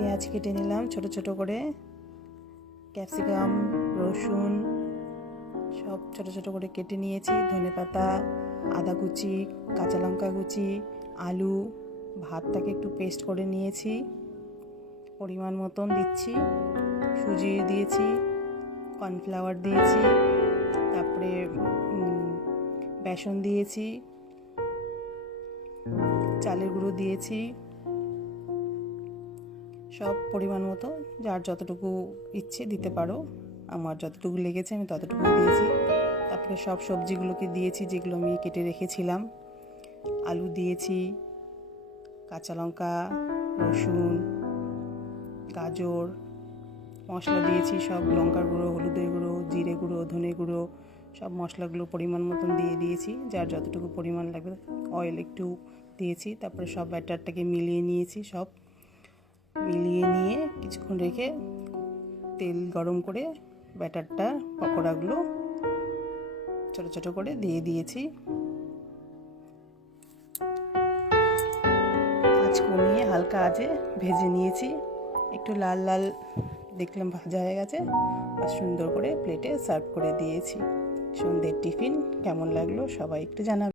পেঁয়াজ কেটে নিলাম ছোট ছোট করে, ক্যাপসিকাম, রসুন সব ছোট ছোট করে কেটে নিয়েছি, ধনেপাতা, আদা কুচি, কাঁচা লঙ্কা কুচি, আলু, ভাতটাকে একটু পেস্ট করে নিয়েছি, পরিমাণ মতন দিচ্ছি, সুজি দিয়েছি, কর্নফ্লাওয়ার দিয়েছি, তারপরে বেসন দিয়েছি, চালের গুঁড়ো দিয়েছি, সব পরিমাণ মতো যার যতটুকু ইচ্ছে দিতে পারো, আমার যতটুকু লেগেছে আমি ততটুকু দিয়েছি। তারপরে সব সবজিগুলোকে দিয়েছি যেগুলো আমি কেটে রেখেছিলাম, আলু দিয়েছি, কাঁচা লঙ্কা, রসুন, গাজর, মশলা দিয়েছি সব, লঙ্কার গুঁড়ো, হলুদের গুঁড়ো, জিরে গুঁড়ো, ধনে গুঁড়ো, সব মশলাগুলো পরিমাণ মতন দিয়ে দিয়েছি, যার যতটুকু পরিমাণ লাগবে। অয়েল একটু দিয়েছি, তারপরে সব ব্যাটারটাকে মিলিয়ে নিয়েছি, সব মিলিয়ে নিয়ে কিছুক্ষণ রেখে তেল গরম করে ব্যাটারটা পকোড়াগুলো ছোট ছোট করে দিয়ে দিয়েছি। আঁচ কমিয়ে হালকা আঁচে ভেজে নিয়েছি, একটু লাল লাল দেখলাম ভাজা হয়ে গেছে, আর সুন্দর করে প্লেটে সার্ভ করে দিয়েছি। সন্ধ্যের টিফিন কেমন লাগলো সবাই একটু জানাবেন।